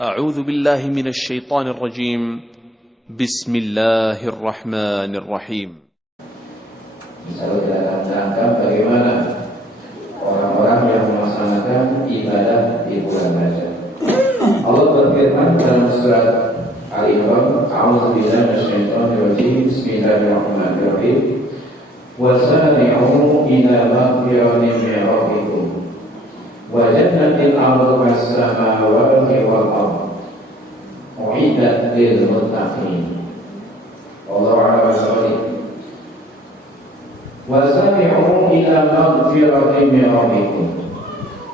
أعوذ بالله من الشيطان الرجيم بسم الله الرحمن الرحيم. Misalnya kita akan terangkan bagaimana orang-orang yang melaksanakan ibadah di bulan Rajab. Allah berfirman dalam surat Al-Imran, A'udzu billahi minasyaitonir rajim. Bismillahirrahmanirrahim. Wasari'u ila maghfiratin min rabbikum wa jannatin 'arduha as-samawati wal ardh u'iddat lil muttaqin. Wallahu a'lam bishawab. Wasari'u ila maghfiratin min rabbikum,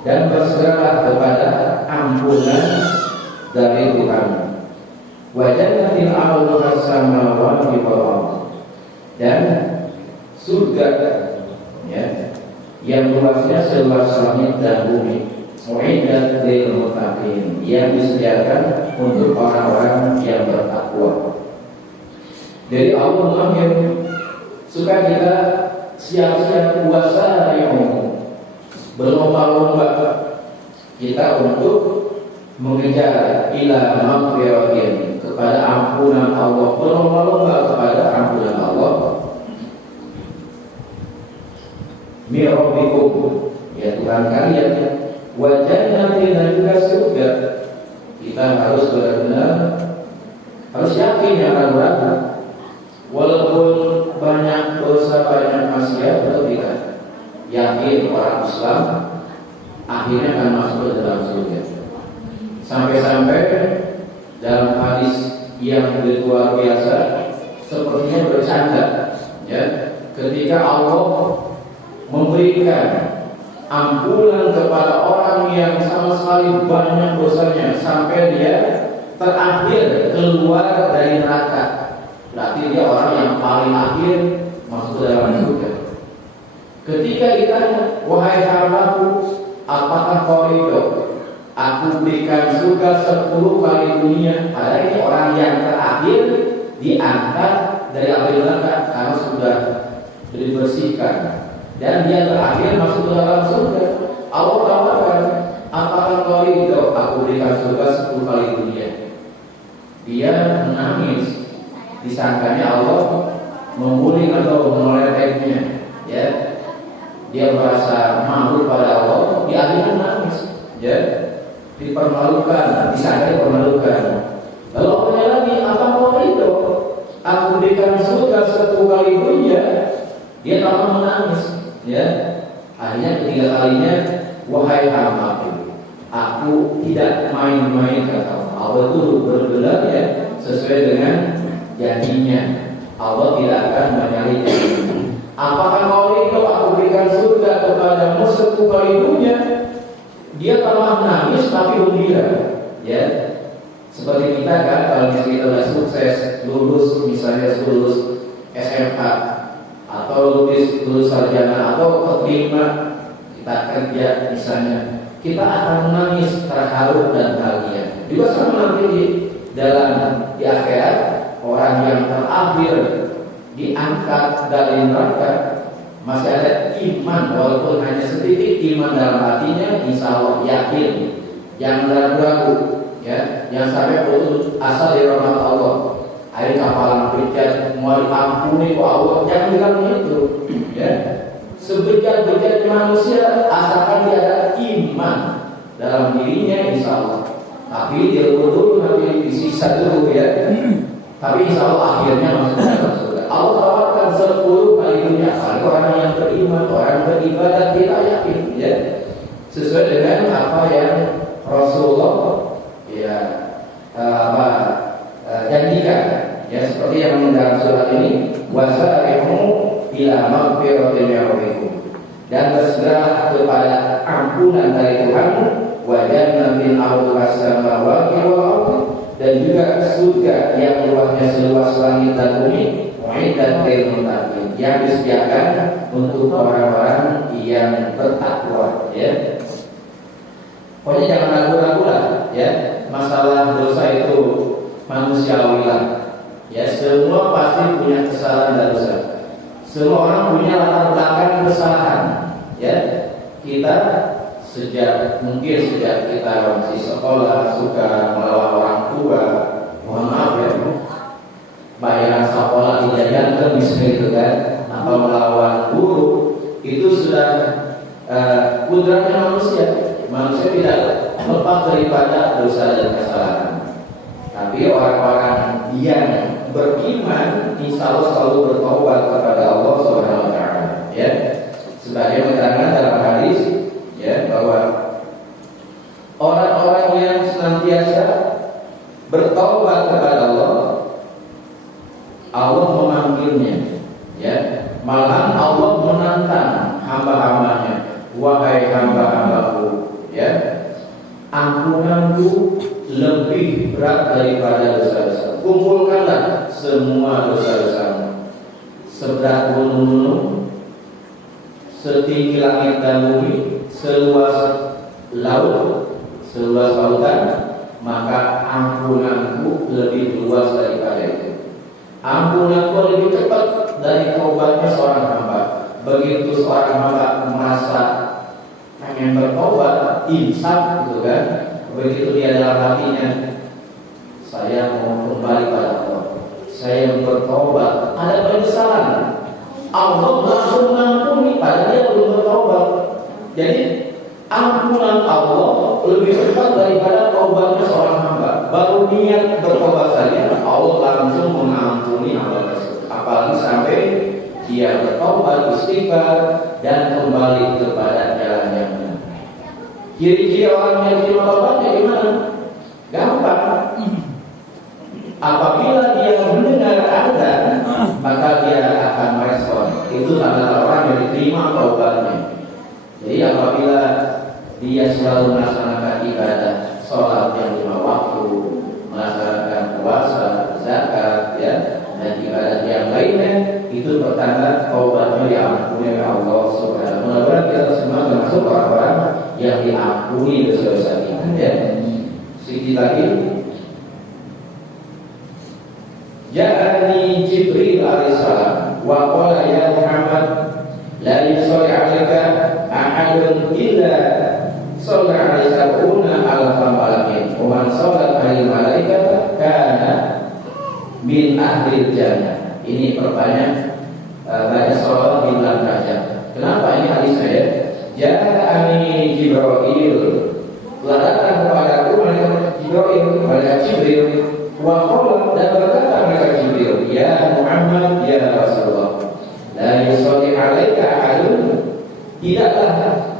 dan bersegeralah kepada ampunan dari Tuhan. Wa jannatin 'arduha as-samawati wal ardh, dan surga yang luasnya seluas langit dan bumi. U'iddat lil muttaqin, yang disediakan untuk orang-orang yang bertakwa. Jadi Allah memanggil supaya kita siap-siap puasa yang berlomba-lomba kita untuk mengejar ila maghfiratin, kepada ampunan Allah, berlomba-lomba kepada ampunan Allah. Min rabbikum, ya Tuhan kalian. Wa jannatin, dan juga surga. Kita harus benar-benar harus yakin, jangan ragu. Walaupun banyak dosa, banyak maksiat, betul tidak? Yakin orang Islam akhirnya akan masuk ke dalam surga. Sampai-sampai dalam hadis yang luar biasa, sepertinya bercanda, ya, ketika Allah memberikan ampunan kepada orang yang sama sekali banyak dosanya sampai dia terakhir keluar dari neraka, berarti dia orang yang paling akhir masuk ke dalam surga. Ketika ditanya, wahai hambaku, apakah kau ridho aku berikan surga 10 kali dunia? Ada ini orang yang terakhir diangkat dari api neraka karena sudah dibersihkan, dan dia terakhir masuk ke dalam surga. Allah tawarkan, apakah kau ridho aku berikan surga 10 kali dunia? Dia menangis, disangkanya Allah membuling atau meleteknya, ya. Dia merasa malu pada Allah, dia akhirnya menangis, ya. Dipermalukan, disangka dipermalukan. Lalu Allah lagi, apa kau ridho aku berikan surga 10 kali dunia? Dia tambah menangis, ya. Akhirnya ketiga kalinya, wahai hambaku, aku tidak main-main, kata Allah. Itu benar-benar, ya, sesuai dengan janjinya. Allah tidak akan menyalahi janjinya. Apakah kau ridho aku berikan surga kepadamu 10 kali dunia? Dia tambah menangis tapi gembira, ya. Seperti kita kan, kalau misalnya kita sudah sukses, lulus, misalnya lulus SMA atau lulus sarjana atau keterima kita kerja misalnya, kita akan menangis terharu dan bahagia. Juga sama nanti di akhirat, orang yang terakhir diangkat dari neraka masih ada iman, walaupun hanya sedikit iman dalam hatinya, insya Allah yakin, jangan ragu, ya, jangan sampai putus asa dari rahmat Allah. Air kapalan bejat mau diampuni kok Allah, jangan bilang itu, ya. Sebejat-bejat manusia asalkan dia ada iman dalam dirinya, insya Allah. Tapi dia dulu nanti disisa dulu, ya. Tapi insya Allah akhirnya masuk dalam surga. Allah tawarkan 10 kali dunia. Orang yang beriman, orang beribadah, kita yakin, ya, sesuai dengan apa yang Rasulullah, ya, janjikan, ya, seperti yang dalam surat ini, wasari'u ila maghfiratin min rabbikum, dan bersegeralah kepada ampunan dari Tuhanmu, wa jannatin 'arduha as-samawati wal ardh, dan juga surga yang luasnya seluas langit dan bumi, u'iddat lil muttaqin, yang disediakan untuk orang-orang yang bertakwa, ya. Pokoknya jangan ragu-ragu lah, ya. Masalah dosa itu manusiawi lah, ya. Semua pasti punya kesalahan dan dosa. Semua orang punya latar belakang kesalahan, ya. Kita sejak kita masih sekolah suka melawan akademis gitu kan, atau melawan guru, itu sudah kudratnya manusia. Manusia tidak lepas daripada dosa dan kesalahan. Tapi orang-orang yang beriman insya Allah selalu bertobat kepada Allah Subhanahu wa taala, ya. Sebagai keterangan dalam hadis, ya, bahwa orang-orang yang senantiasa bertobat kepada Allah, Allah memanggilnya, ya. Malahan Allah menantang hamba-hambanya, wahai hamba-hambaku, ya, ampunanku lebih berat daripada dosa-dosa. Kumpulkanlah semua dosa-dosamu, seberat gunung, setinggi langit dan bumi, seluas laut, seluas lautan, maka ampunanku lebih luas daripada itu. Ampunanku lebih cepat dari taubatnya seorang hamba. Begitu seorang hamba merasa pengen bertobat, insaf gitu kan, begitu dia dalam hatinya, saya mau kembali pada Allah, saya bertobat, ada penyesalan, Allah langsung mengampuni padahal dia belum bertobat. Jadi ampunan Allah lebih cepat daripada taubatnya seorang hamba. Baru niat bertobat saja Allah langsung mengampuni hamba tersebut, apalagi sampai dia bertobat, istighfar, dan kembali kepada jalan yang benar. Ciri-ciri orang yang terima taubatnya gimana? Gampang. Apabila dia mendengar azan, maka dia akan merespon. Itu adalah orang yang diterima taubatnya. Jadi apabila dia selalu melaksanakan ibadah, sholat yang 5 waktu, melaksanakan puasa, zakat, ya, dan ibadah yang lainnya, itu pertanda taubatnya diampuni oleh Allah Subhanahu. Mudah-mudahan kita semua termasuk orang-orang yang diampuni dosa-dosa kita, ya. Sedikit lagi. Ja'ani Jibril alaihissalam wa qala ya Muhammad la yusalli 'alaika ahadun illa shalla 'alaihi sab'una alfa malakin wa man shalla 'alaihi malaikata kana min ahli jannah. Ini perbanyak baca sholawat di bulan Rajab. Kenapa ini hadis saya? Ja'ani Jibril, telah datang kepadaku malaikat Jibril, malaikat Jibril, wa qala, dan berkata malaikat Jibril, ya Muhammad, ya Rasulullah, la yusalli 'alaika ahadun, tidaklah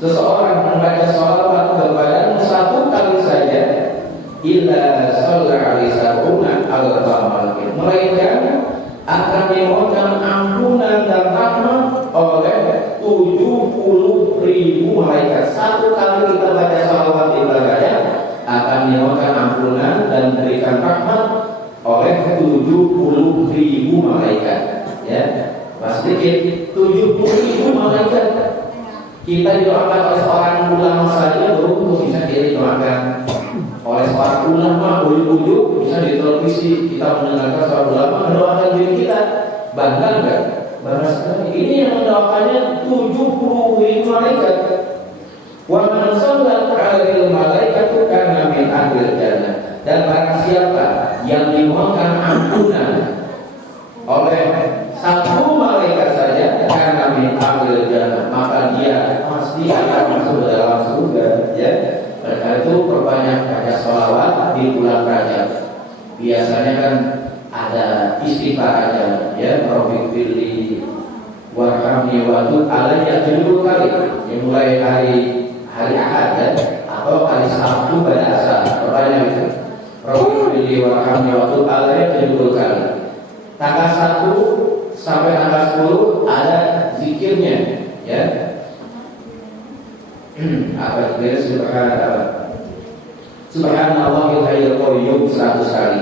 seseorang membaca sholawat kepadamu satu kali saja, illa shalla 'alaihi sab'una alfa malakin, melainkan akan dimohonkan ampunan dan rahmat oleh 70.000 malaikat. Satu kali kita baca sholawat di bulan Rajab akan dimohonkan ampunan dan diberikan rahmat oleh 70.000 malaikat. Ya, pas sedikit 70.000 malaikat. Kita didoakan oleh seorang ulama saja beruntung bisa didoakan oleh seorang ulama, ujuk-ujuk bisa di televisi kita mendengarkan seorang ulama mendoakan diri kita. Bangga enggak? Bangga sekali. Ini yang mendoakannya 70.000 malaikat. Wa man shalla 'alaihi malaikatu kana min ahli jannah. Dan barang siapa yang dimohonkan ampunan oleh satu malaikat saja karena min ahli jannah, maka dia pasti akan masuk ke dalam surga, ya. Karena itu perbanyak baca sholawat di bulan Rajab. Biasanya kan ada istighfar aja, ya, Rabbighfirli warhamni wa tub alayya 70 kali. Yang mulai hari Ahad, ya, atau hari Sabtu pada asar. Perbanyak itu. Rabbighfirli warhamni wa tub alayya 70 kali. Tanggal 1 sampai tanggal 10 ada zikirnya, ya. Apa itu? Subhanallahil hayyul qayyum 100 kali,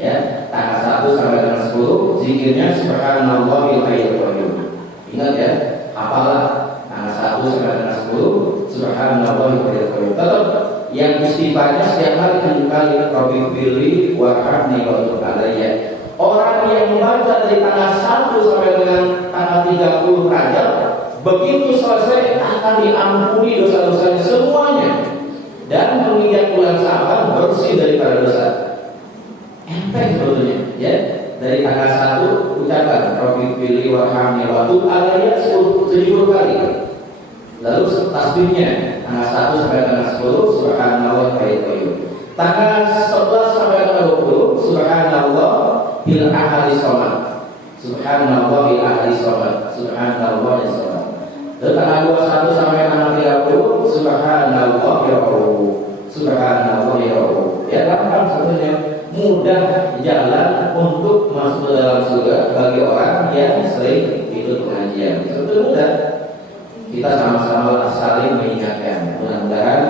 ya. Tanggal 1 sampai tanggal 10 zikirnya Subhanallahil hayyul qayyum. Ingat, ya, hafalah tanggal 1 sampai tanggal 10 Subhanallahil hayyul qayyum. Tetap yang istighfarnya setiap hari 7 kali, Rabbighfirli warhamni wa tub alayya. Orang yang membaca dari tanggal 1 sampai dengan tanggal 30 Rajab, begitu selesai akan diampuni dosa-dosanya semuanya, dan menginjak bulan Sa'ban bersih daripada dosa. Enteng sebetulnya, ya. dari tanggal 1 ucapkan Rabbi fili warhamni wa tub alayya 70 kali. Lalu tasbihnya tanggal 1 sampai tanggal 10 subhanallah hayyul qayyum. Tanggal 11 sampai tanggal 20 subhanallah bil ahli shamat. Subhanallah bil ahli shamat. Subhanallah bil shamat. Lalu tanggal 21 sampai tanggal 30 subhanallah ya Rabb. Subhanallah ya Rabb. Ya gampang sebetulnya, mudah jalan untuk masuk ke dalam surga bagi orang yang sering ikut pengajian. Sebetulnya mudah. Kita sama-sama saling mengingatkan. Mudah-mudahan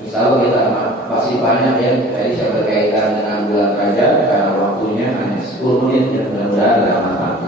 insya Allah kita masih banyak yang tadi saya berkaitan dengan bulan Rajab karena waktunya hanya 10 menit, dan mudah-mudahan tidak masalah.